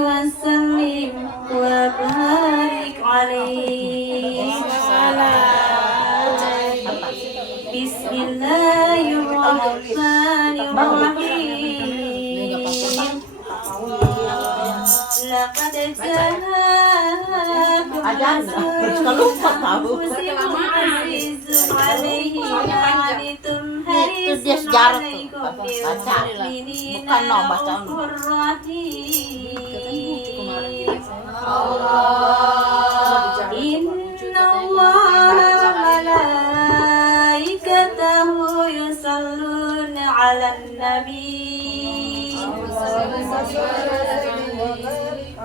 وسلم وبارك عليه. بسم الله الرحمن الرحيم. لقد جاءكم رسول عزيز عليه ما عنتم حريص عليكم بالمؤمنين رؤوف رحيم. إن الله وملائكته يصلون على النبي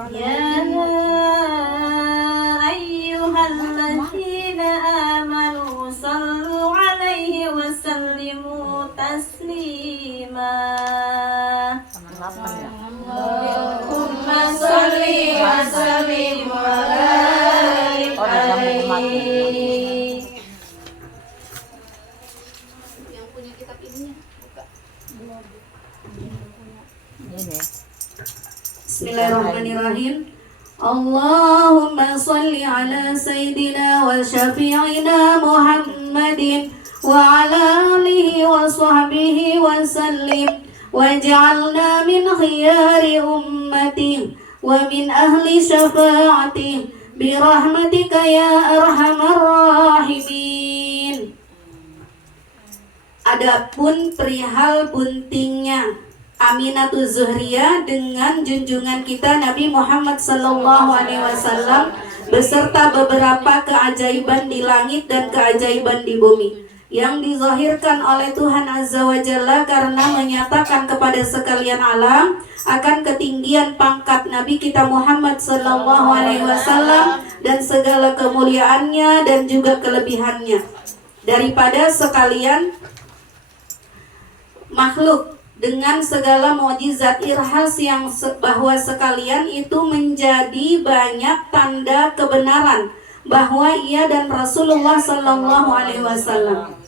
يا أيها الذين آمنوا صلوا عليه وسلموا تسليما. اللهم صل وسلم وبارك عليه. Yang punya kitab ininya buka. Bismillahirrahmanirrahim. Allahumma salli ala sayyidina wa syafi'ina Muhammadin wa ala alihi wa sahbihi wa sallim waj'alna min khiyari ummatin wa min ahli syafa'atin birahmatika ya arhamar rahimin. Adapun perihal buntingnya Aminatul Zuhriyah dengan junjungan kita Nabi Muhammad SAW beserta beberapa keajaiban di langit dan keajaiban di bumi yang dizahirkan oleh Tuhan Azza wa Jalla karena menyatakan kepada sekalian alam akan ketinggian pangkat Nabi kita Muhammad SAW dan segala kemuliaannya dan juga kelebihannya daripada sekalian makhluk dengan segala mukjizat irhas yang bahwa sekalian itu menjadi banyak tanda kebenaran bahwa ia dan Rasulullah Sallallahu Alaihi Wasallam.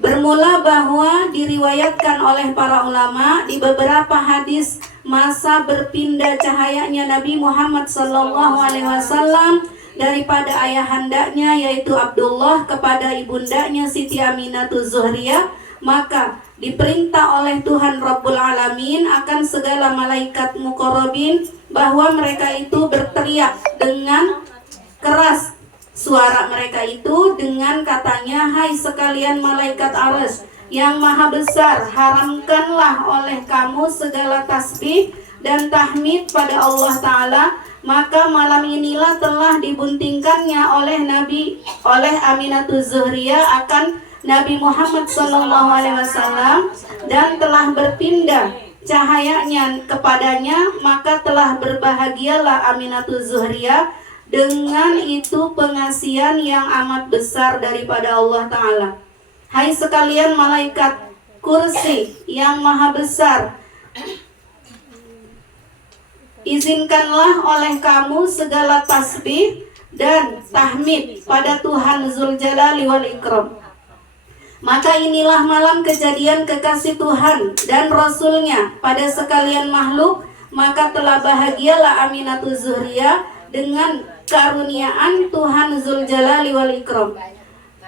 Bermula bahwa diriwayatkan oleh para ulama di beberapa hadis masa berpindah cahayanya Nabi Muhammad Sallallahu Alaihi Wasallam daripada ayahandanya yaitu Abdullah kepada ibundanya Siti Aminatul Zuhriyah, maka diperintah oleh Tuhan Rabbul Alamin akan segala malaikat muqarrabin bahwa mereka itu berteriak dengan keras suara mereka itu dengan katanya, hai sekalian malaikat arsy yang maha besar, haramkanlah oleh kamu segala tasbih dan tahmid pada Allah Ta'ala. Maka malam inilah telah dibuntingkannya oleh Aminatul Zuhriyah akan Nabi Muhammad SAW dan telah berpindah cahayanya kepadanya, maka telah berbahagialah Aminatul Zuhriyah dengan itu pengasihan yang amat besar daripada Allah Ta'ala. Hai sekalian malaikat kursi yang maha besar, izinkanlah oleh kamu segala tasbih dan tahmid pada Tuhan Zuljalali wal Ikram. Maka inilah malam kejadian kekasih Tuhan dan Rasulnya pada sekalian makhluk, maka telah bahagialah Aminatul Zuhriyah dengan karuniaan Tuhan Zuljalali wal Ikram,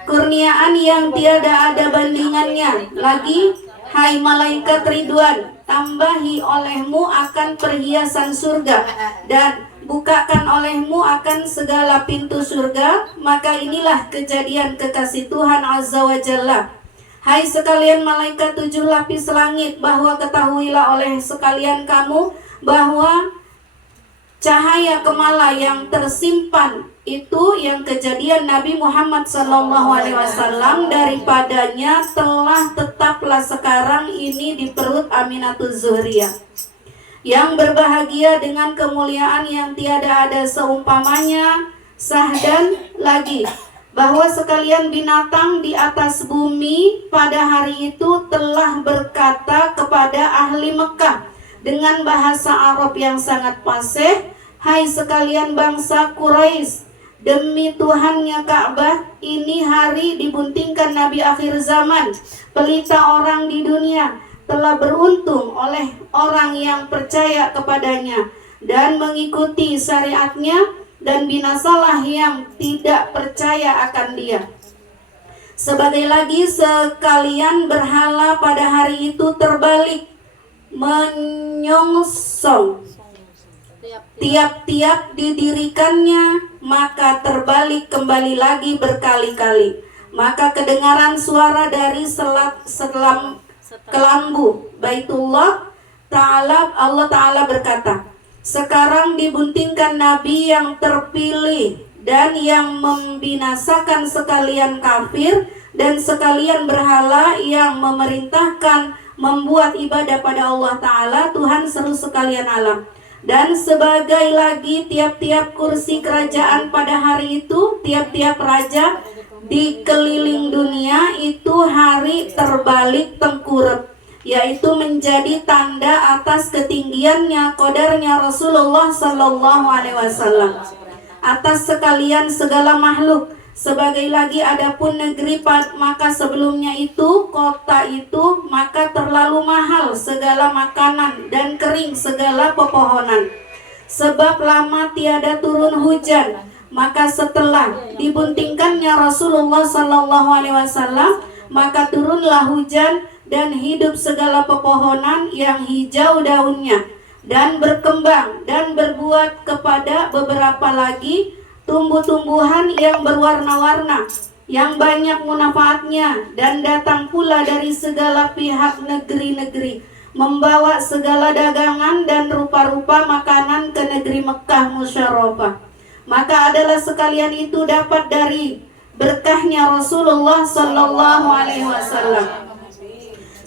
kurniaan yang tiada ada bandingannya lagi. Hai malaikat Ridwan, tambahi olehmu akan perhiasan surga dan bukakan olehmu akan segala pintu surga. Maka inilah kejadian kekasih Tuhan Azza wa Jalla. Hai sekalian malaikat 7 lapis langit, bahwa ketahuilah oleh sekalian kamu bahwa cahaya kemala yang tersimpan itu yang kejadian Nabi Muhammad SAW daripadanya telah tetaplah sekarang ini di perut Aminatul Zuhriyah, yang berbahagia dengan kemuliaan yang tiada ada seumpamanya. Sahdan lagi bahwa sekalian binatang di atas bumi pada hari itu telah berkata kepada ahli Mekah dengan bahasa Arab yang sangat fasih, hai sekalian bangsa Quraisy, demi Tuhannya Ka'bah, ini hari dibuntingkan Nabi akhir zaman, pelita orang di dunia. Telah beruntung oleh orang yang percaya kepadanya. dan mengikuti syariatnya, dan binasalah yang tidak percaya akan dia. Sebagai lagi sekalian berhala pada hari itu terbalik menyongsong tiap-tiap didirikannya, maka terbalik kembali lagi berkali-kali. Maka kedengaran suara dari kelambu Baitullah Ta'ala, Allah Ta'ala berkata, sekarang dibuntingkan Nabi yang terpilih dan yang membinasakan sekalian kafir dan sekalian berhala yang memerintahkan membuat ibadah pada Allah Ta'ala, Tuhan seluruh sekalian alam. Dan sebagai lagi tiap-tiap kursi kerajaan pada hari itu, tiap-tiap raja di keliling dunia itu hari terbalik tengkurap, yaitu menjadi tanda atas ketinggiannya qadarnya Rasulullah Sallallahu Alaihi Wasallam atas sekalian segala makhluk. Sebagai lagi adapun negeri maka sebelumnya itu kota itu maka terlalu mahal segala makanan dan kering segala pepohonan, sebab lama tiada turun hujan. Maka setelah dibuntingkannya Rasulullah Sallallahu Alaihi Wasallam, maka turunlah hujan dan hidup segala pepohonan yang hijau daunnya dan berkembang dan berbuat kepada beberapa lagi tumbuh-tumbuhan yang berwarna-warna yang banyak manfaatnya, dan datang pula dari segala pihak negeri-negeri membawa segala dagangan dan rupa-rupa makanan ke negeri Mekah Musyarrafah. Maka adalah sekalian itu dapat dari berkahnya Rasulullah Sallallahu Alaihi Wasallam.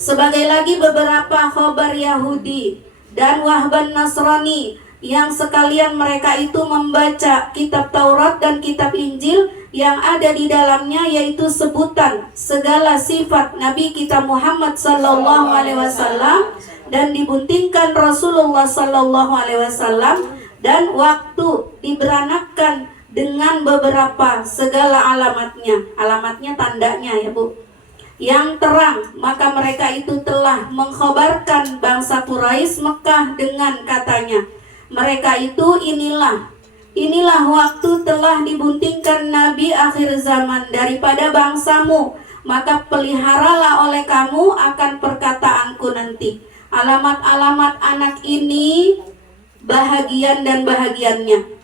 Sebagai lagi beberapa khabar Yahudi dan wahban Nasrani yang sekalian mereka itu membaca kitab Taurat dan kitab Injil yang ada di dalamnya, yaitu sebutan segala sifat Nabi kita Muhammad Sallallahu Alaihi Wasallam, dan dibuntingkan Rasulullah Sallallahu Alaihi Wasallam, dan waktu diberanakkan dengan beberapa segala alamatnya tandanya ya Bu, yang terang. Maka mereka itu telah mengkhabarkan bangsa Quraisy Mekah dengan katanya, mereka itu inilah waktu telah dibuntingkan Nabi akhir zaman daripada bangsamu, maka peliharalah oleh kamu akan perkataanku nanti. Alamat-alamat anak ini bahagian dan bahagiannya.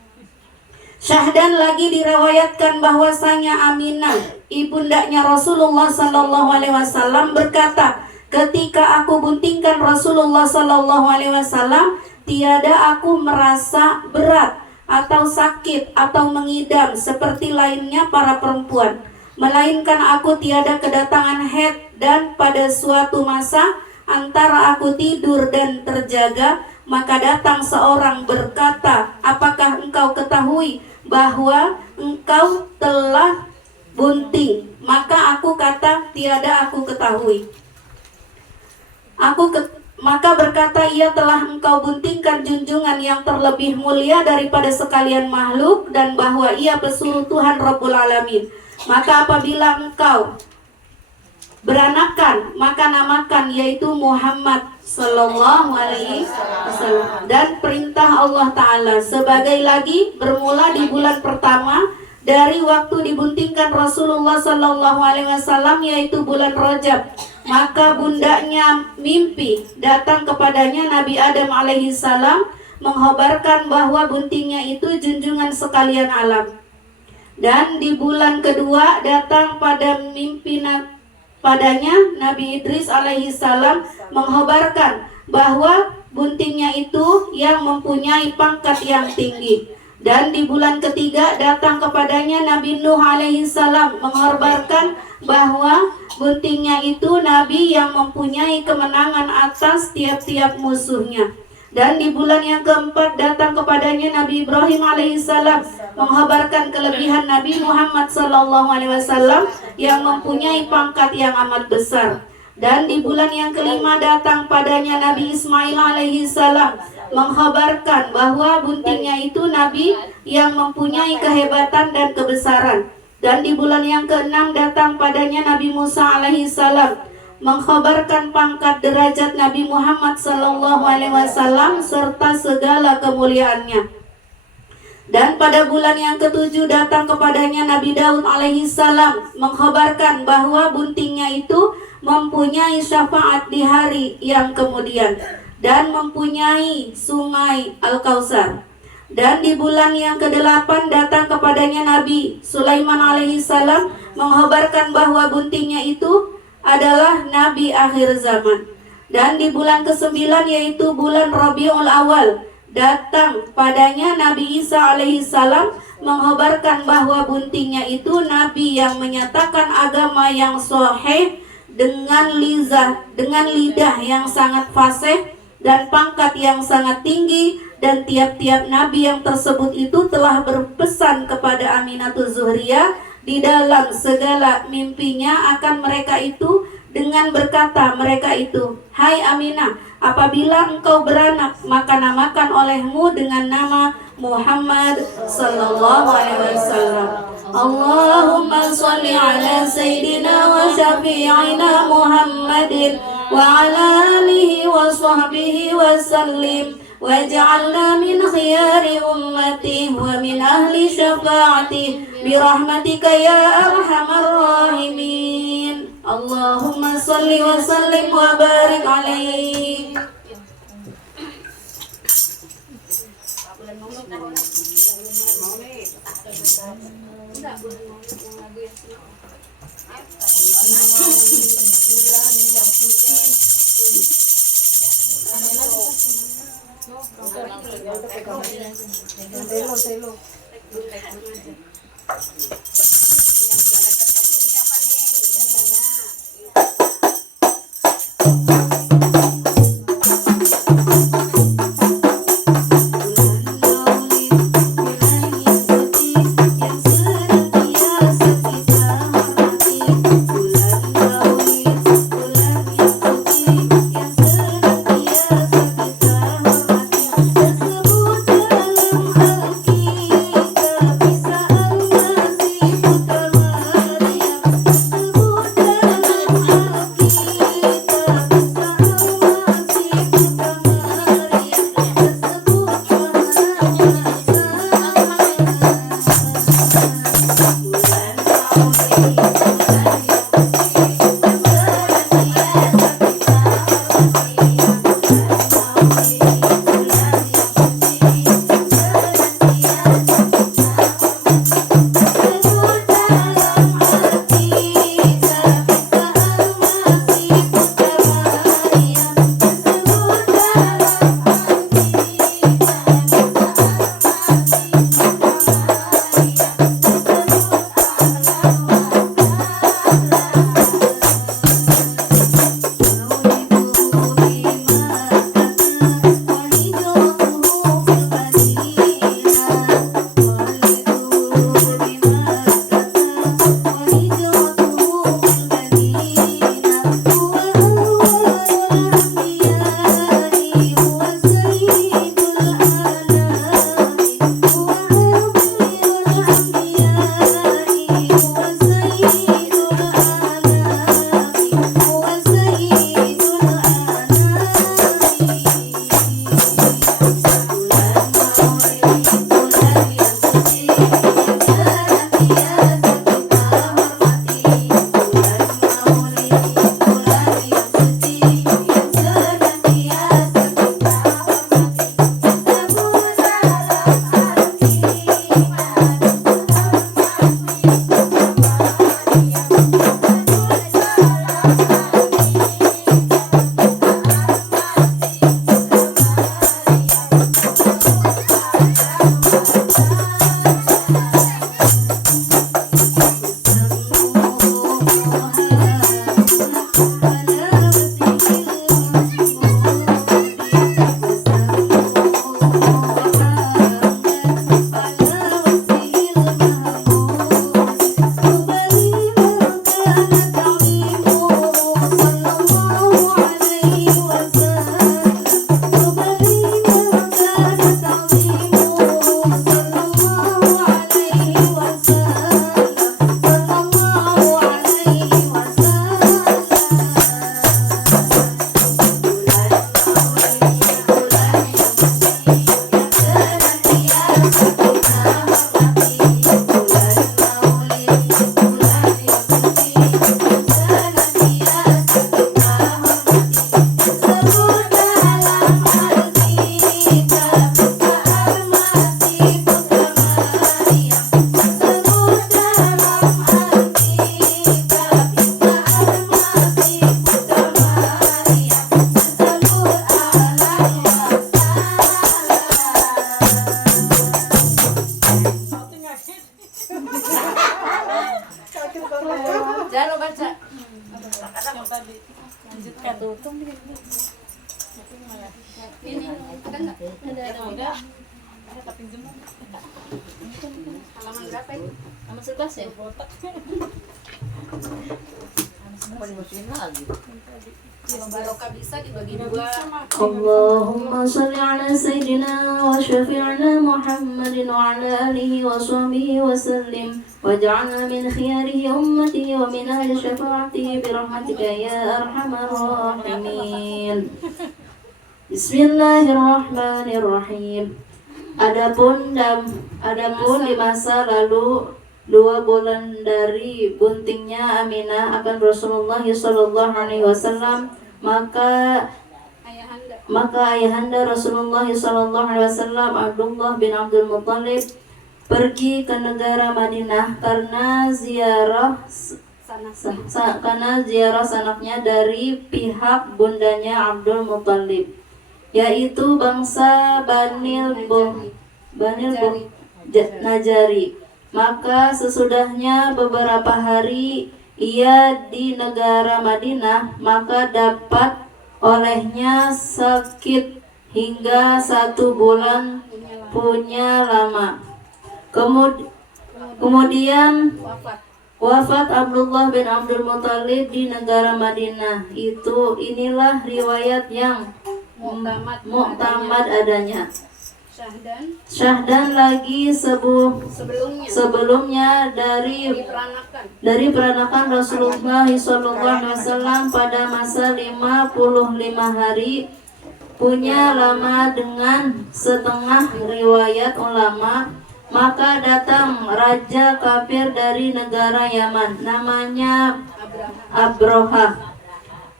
Syahdan lagi diriwayatkan bahwasanya Aminah ibundanya Rasulullah Sallallahu Alaihi Wasallam berkata, ketika aku buntingkan Rasulullah Sallallahu Alaihi Wasallam, tiada aku merasa berat atau sakit atau mengidam seperti lainnya para perempuan, melainkan aku tiada kedatangan haid. Dan pada suatu masa antara aku tidur dan terjaga, maka datang seorang berkata, apakah engkau ketahui bahwa engkau telah bunting? Maka aku kata, tiada aku ketahui. Maka berkata, ia telah engkau buntingkan junjungan yang terlebih mulia daripada sekalian makhluk, dan bahwa ia pesuruh Tuhan Rabbul Alamin. Maka apabila engkau beranakan, maka namakan yaitu Muhammad Sallallahu Alaihi Wasallam, dan perintah Allah Ta'ala. Sebagai lagi bermula di bulan pertama dari waktu dibuntingkan Rasulullah Sallallahu Alaihi Wasallam, yaitu bulan Rajab, maka bundanya mimpi datang kepadanya Nabi Adam alaihi salam, mengkhabarkan bahwa buntingnya itu junjungan sekalian alam. Dan di bulan kedua datang pada mimpi padanya Nabi Idris alaihi salam, mengkhabarkan bahwa buntingnya itu yang mempunyai pangkat yang tinggi. Dan di bulan ketiga datang kepadanya Nabi Nuh alaihi salam, mengkhabarkan bahwa buntingnya itu Nabi yang mempunyai kemenangan atas tiap-tiap musuhnya. Dan di bulan yang keempat datang kepadanya Nabi Ibrahim alaihissalam, mengkhabarkan kelebihan Nabi Muhammad sallallahu alaihi wasallam yang mempunyai pangkat yang amat besar. Dan di bulan yang kelima datang padanya Nabi Ismail alaihissalam, mengkhabarkan bahwa buntingnya itu Nabi yang mempunyai kehebatan dan kebesaran. Dan di bulan yang keenam datang padanya Nabi Musa alaihissalam, mengkhabarkan pangkat derajat Nabi Muhammad sallallahu alaihi wasallam serta segala kemuliaannya. Dan pada bulan yang ketujuh datang kepadanya Nabi Daud alaihi salam mengkhabarkan bahwa buntingnya itu mempunyai syafaat di hari yang kemudian dan mempunyai sungai Al-Kautsar. Dan di bulan yang ke-8 datang kepadanya Nabi Sulaiman alaihi salam mengkhabarkan bahwa buntingnya itu adalah Nabi akhir zaman. Dan di bulan ke-9 yaitu bulan Rabiul Awal datang padanya Nabi Isa alaihi salam mengkhabarkan bahwa buntingnya itu Nabi yang menyatakan agama yang sahih dengan lidah yang sangat fasih dan pangkat yang sangat tinggi. Dan tiap-tiap nabi yang tersebut itu telah berpesan kepada Aminatul Zuhriyah di dalam segala mimpinya akan mereka itu dengan berkata mereka itu, "Hai Aminah, apabila engkau beranak maka namakan olehmu dengan nama Muhammad sallallahu alaihi wasallam. Allahumma sholli ala sayyidina wa syafi'ina Muhammadin wa ala alihi wa sahbihi wa sallim waj'alna min khiyari ummati wa min ahli syafaati birahmatika ya arhamar rahimin. Allahumma sholli wa sallim wa barik alaihi." Ini ada nggak? Ada. Halaman berapa ini? Halaman 11 ya? Barokah bisa dibagi dua. Allahumma salli ala sayyidina wa syafi'ina Muhammadin wa ala alihi wa sahbihi wa sallim waj'alna min khiyarihi ummati wa min ahli syafa'atihi birahmatika ya arhamar rahimin. Bismillahirrahmanirrahim. Adapun di masa lalu 2 bulan dari buntingnya Aminah akan Rasulullah sallallahu alaihi wasallam, maka ayahanda Rasulullah sallallahu alaihi wasallam Abdullah bin Abdul Muttalib pergi ke negara Madinah karena ziarah sanaknya dari pihak bundanya Abdul Muttalib, yaitu bangsa Najari. Maka sesudahnya beberapa hari ia di negara Madinah, maka dapat olehnya sakit hingga 1 bulan punya lama. Kemudian wafat Abdullah bin Abdul Muttalib di negara Madinah. Inilah riwayat yang muktamad adanya. Syahdan lagi sebelumnya dari peranakan Rasulullah SAW pada masa 55 hari punya lama dengan setengah riwayat ulama. Maka datang raja kafir dari negara Yaman, namanya Abroha,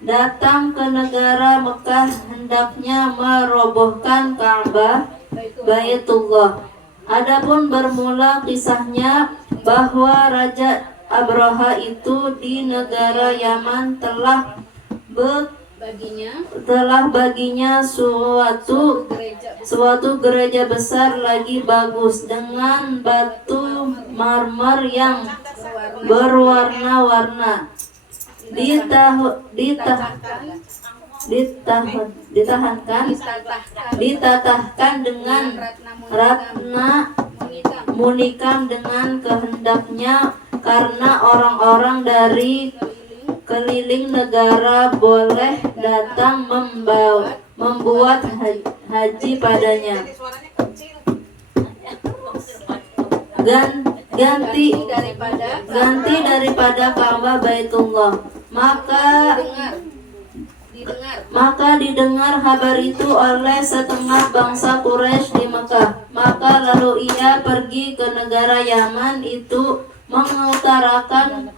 datang ke negara Mekah hendaknya merobohkan Ka'bah Baitullah. Adapun bermula kisahnya bahwa Raja Abroha itu di negara Yaman telah baginya suatu gereja besar lagi bagus dengan batu marmer yang berwarna-warna, ditatahkan dengan ratna munikam dengan kehendaknya, karena orang-orang dari keliling negara boleh datang membuat haji padanya. Ganti daripada Ka'bah Baitullah. Maka didengar kabar itu oleh setengah bangsa Quraisy di Mekah. Maka lalu ia pergi ke negara Yaman itu mengutarakan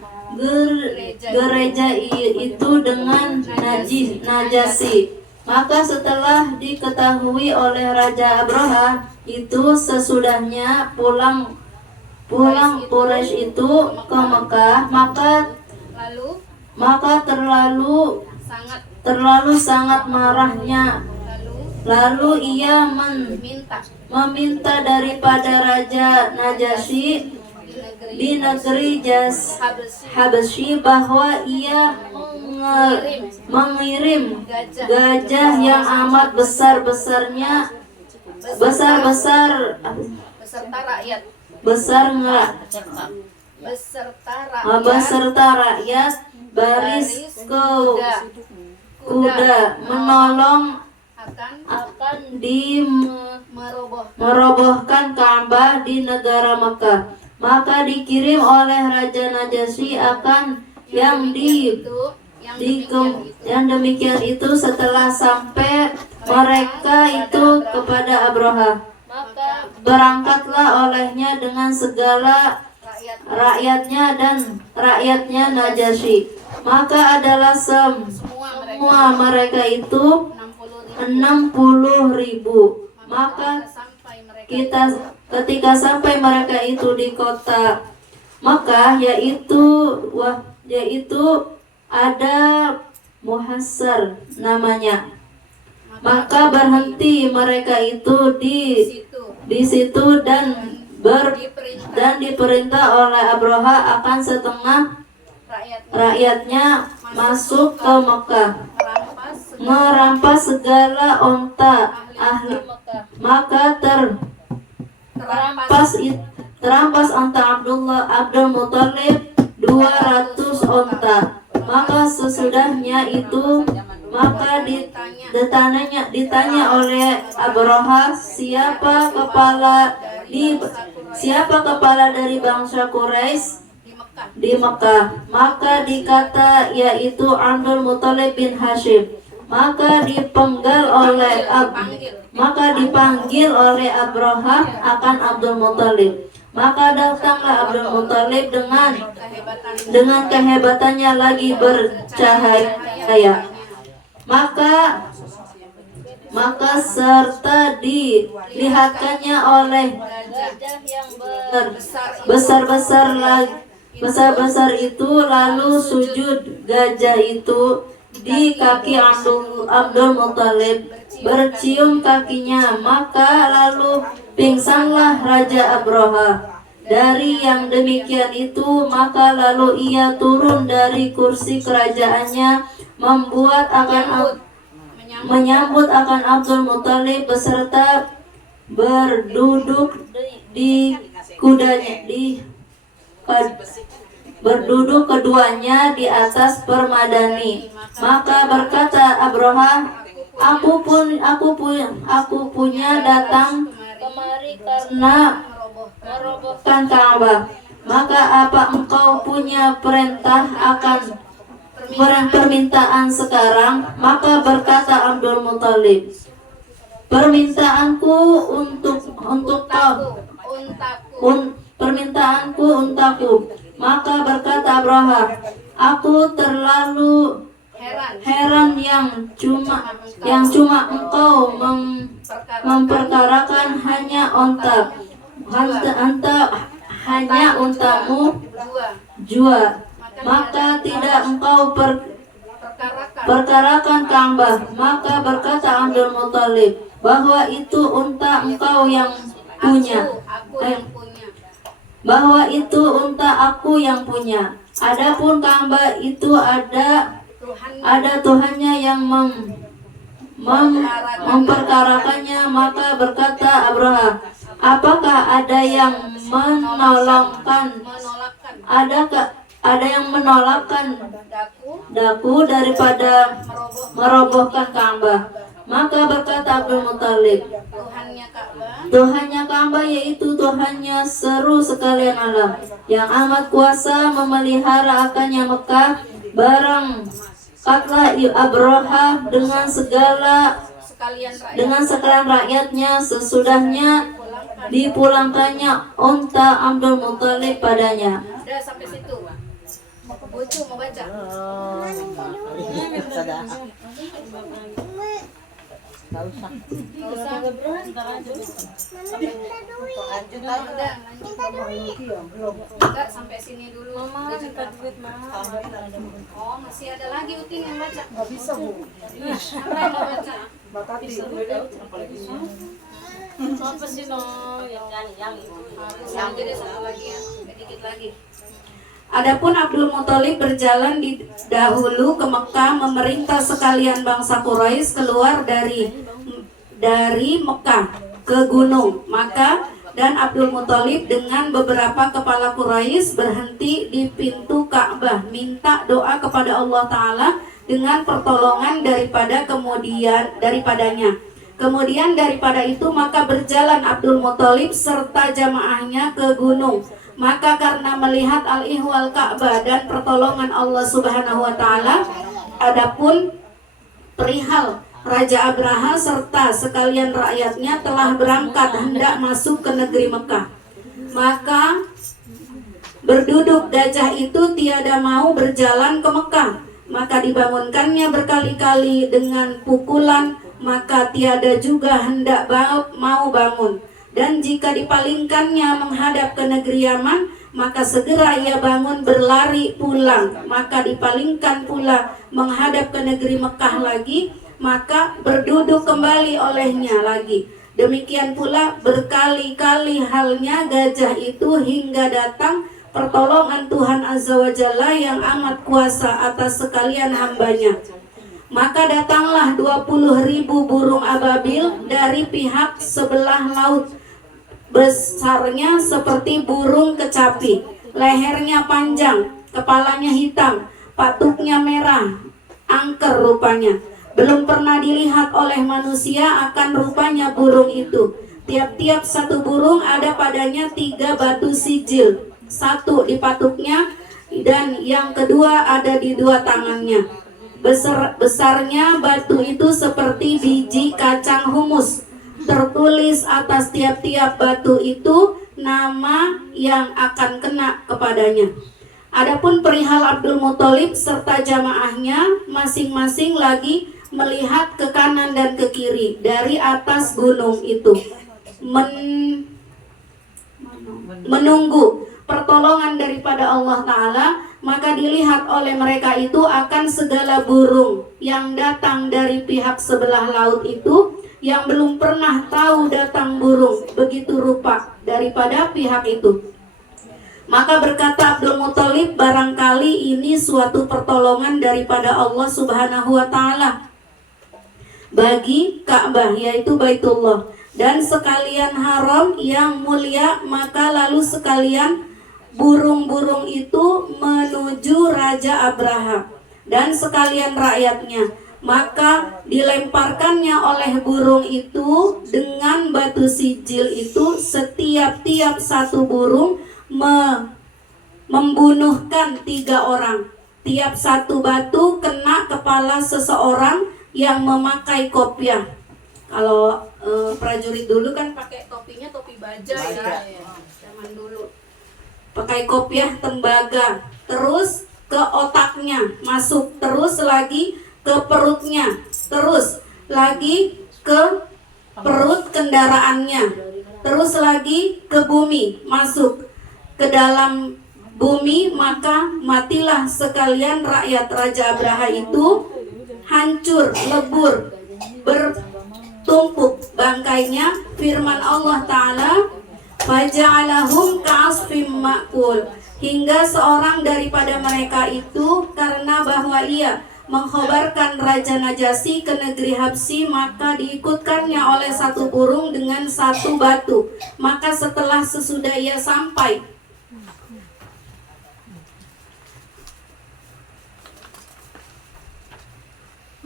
gereja itu dengan Najasyi. Maka setelah diketahui oleh Raja Abroha itu, sesudahnya pulang Quraisy itu ke Mekah, maka terlalu sangat marahnya. Lalu ia meminta daripada Raja Najasyi di negeri Habasyi bahwa ia mengirim gajah yang amat beserta rakyat baris kuda menolong akan merobohkan Ka'bah di negara Mekah. Maka dikirim oleh Raja Najasyi akan yang demikian itu. Setelah sampai mereka itu kepada Abroha, maka berangkatlah olehnya dengan segala rakyatnya dan rakyatnya Najasyi. Maka adalah semua mereka itu 60.000. Maka ketika sampai mereka itu di kota Mekah, yaitu ada Muhassar namanya, maka berhenti mereka itu di situ dan diperintah oleh Abroha akan setengah rakyatnya masuk ke Mekah, merampas segala onta ahli Mekah. maka terampas onta Abdul Muthalib 200 onta. Maka sesudahnya itu maka ditanya oleh Abraha siapa kepala dari bangsa Quraisy di Mekah. Maka dikata yaitu Abdul Muthalib bin Hashim. Maka dipanggil oleh Abraha akan Abdul Muthalib. Maka datanglah Abdul Muthalib dengan kehebatannya lagi bercahaya. Maka serta dilihatkannya oleh Gajah yang besar itu lalu sujud gajah itu di kaki Abdul Muthalib, bercium kakinya, maka lalu pingsanlah Raja Abraha. Dari yang demikian itu, maka lalu ia turun dari kursi kerajaannya, menyambut akan Abdul Muthalib beserta berduduk di kudanya, berduduk keduanya di atas permadani. Maka berkata Abraha, aku punya datang kemari karena merobohkan Ka'bah. Maka apa engkau punya permintaan sekarang? Maka berkata Abdul Muthalib, permintaanku untukku. Maka berkata Abraha, aku terlalu heran yang cuma engkau memperkarakan hanya untamu jua. Maka tidak engkau perkarakan Ka'bah. Maka berkata Abdul Muthalib, bahwa itu unta engkau yang punya. Bahwa itu unta aku yang punya. Adapun Ka'bah itu ada Tuhannya yang memperkarakannya. Maka berkata Abraha, apakah ada yang menolakkan daku daripada merobohkan Ka'bah? Maka berkata Abdul Muthalib, Tuhannya Ka'bah yaitu Tuhannya seru sekalian alam, yang amat kuasa memelihara akannya Mekah. Berangkatlah Abraha dengan sekalian rakyatnya, sesudahnya dipulangkannya unta Abdul Muthalib padanya. Udah sampai situ. Bucu mau baca. Enggak sampai sini dulu. Mama minta duit mah. Oh, masih ada lagi Utin yang baca. Enggak bisa, Bu. Siapa yang mau baca? Bakati. Apa sih no? Yang jadi satu lagi ya. Sedikit lagi. Adapun Abdul Muthalib berjalan dahulu ke Mekah, memerintah sekalian bangsa Quraisy keluar dari Mekah ke gunung. Maka dan Abdul Muthalib dengan beberapa kepala Quraisy berhenti di pintu Ka'bah, minta doa kepada Allah Ta'ala dengan pertolongan daripadanya. Kemudian daripada itu maka berjalan Abdul Muthalib serta jamaahnya ke gunung. Maka karena melihat al-ihwal Ka'bah dan pertolongan Allah Subhanahu wa Ta'ala, adapun perihal Raja Abraha serta sekalian rakyatnya telah berangkat hendak masuk ke negeri Mekah. Maka berduduk gajah itu tiada mau berjalan ke Mekah. Maka dibangunkannya berkali-kali dengan pukulan, maka tiada juga hendak mau bangun. Dan jika dipalingkannya menghadap ke negeri Yaman, maka segera ia bangun berlari pulang. Maka dipalingkan pula menghadap ke negeri Mekah lagi, maka berduduk kembali olehnya lagi. Demikian pula berkali-kali halnya gajah itu hingga datang pertolongan Tuhan Azza wa Jalla yang amat kuasa atas sekalian hambanya. Maka datanglah 20.000 burung ababil dari pihak sebelah laut, besarnya seperti burung kecapi, lehernya panjang, kepalanya hitam, patuknya merah, angker rupanya. Belum pernah dilihat oleh manusia akan rupanya burung itu. Tiap-tiap satu burung ada padanya 3 batu sijil, satu di patuknya dan yang kedua ada di 2 tangannya. Besarnya batu itu seperti biji kacang humus. Tertulis atas tiap-tiap batu itu nama yang akan kena kepadanya. Adapun perihal Abdul Muthalib serta jamaahnya masing-masing lagi melihat ke kanan dan ke kiri dari atas gunung itu, menunggu pertolongan daripada Allah Ta'ala. Maka dilihat oleh mereka itu akan segala burung yang datang dari pihak sebelah laut itu, yang belum pernah tahu datang burung begitu rupa daripada pihak itu. Maka berkata Abdul Muthalib, barangkali ini suatu pertolongan daripada Allah Subhanahu wa Ta'ala bagi Ka'bah, yaitu Baitullah, dan sekalian haram yang mulia. Maka lalu sekalian burung-burung itu menuju Raja Abraha dan sekalian rakyatnya. Maka dilemparkannya oleh burung itu dengan batu sijil itu, setiap satu burung membunuhkan 3 orang. Tiap satu batu kena kepala seseorang yang memakai kopiah. Kalau prajurit dulu kan pakai topinya topi baja ya, zaman dulu. Pakai kopiah tembaga, terus ke otaknya masuk, terus lagi ke perutnya, terus lagi ke perut kendaraannya, terus lagi ke bumi, masuk ke dalam bumi. Maka matilah sekalian rakyat Raja Abraha itu, hancur, lebur, bertumpuk bangkainya. Firman Allah Ta'ala, faja'alahum ka'asfim ma'kul, hingga seorang daripada mereka itu karena bahwa ia mengkhabarkan Raja Najasyi ke negeri Habsyi, maka diikutkannya oleh satu burung dengan 1 batu. Maka setelah sesudah ia sampai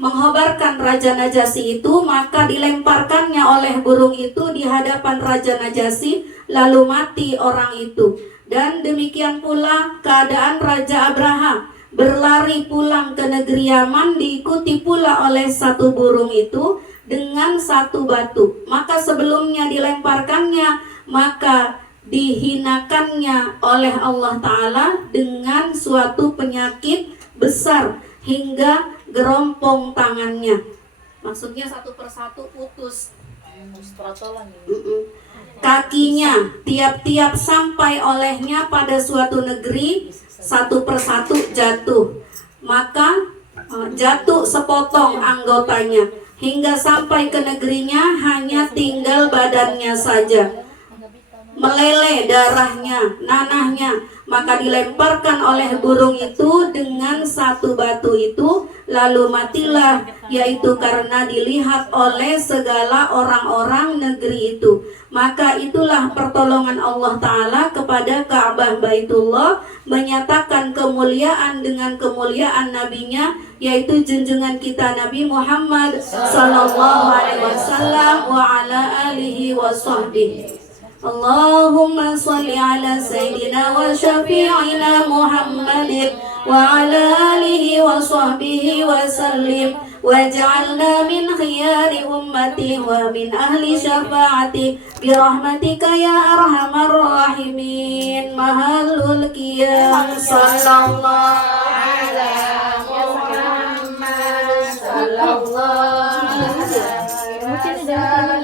mengkhabarkan Raja Najasyi itu, maka dilemparkannya oleh burung itu di hadapan Raja Najasyi, lalu mati orang itu. Dan demikian pula keadaan Raja Abraha, berlari pulang ke negeri Yaman, diikuti pula oleh 1 burung itu dengan 1 batu. Maka sebelumnya dilemparkannya, maka dihinakannya oleh Allah Ta'ala dengan suatu penyakit besar hingga gerompong tangannya. Maksudnya 1 persatu putus. Kakinya tiap-tiap sampai olehnya pada suatu negeri, 1 persatu jatuh. Maka jatuh sepotong anggotanya, hingga sampai ke negerinya hanya tinggal badannya saja. Meleleh darahnya, nanahnya. Maka dilemparkan oleh burung itu dengan 1 batu itu, lalu matilah, yaitu karena dilihat oleh segala orang-orang negeri itu. Maka itulah pertolongan Allah Ta'ala kepada Ka'bah Baitullah, menyatakan kemuliaan dengan kemuliaan nabinya, yaitu junjungan kita Nabi Muhammad sallallahu alaihi wasallam wa ala alihi wa sahbihi. Allahumma salli ala sayyidina wa syafi'ina Muhammadin wa ala alihi wa sahbihi wa sallim, waj'alna min khiyari ummati wa min ahli syafa'ati birahmatika ya arhamar rahimin. Mahalul qiyam sallallahu ala Muhammad sallallahu alaihi wasallam.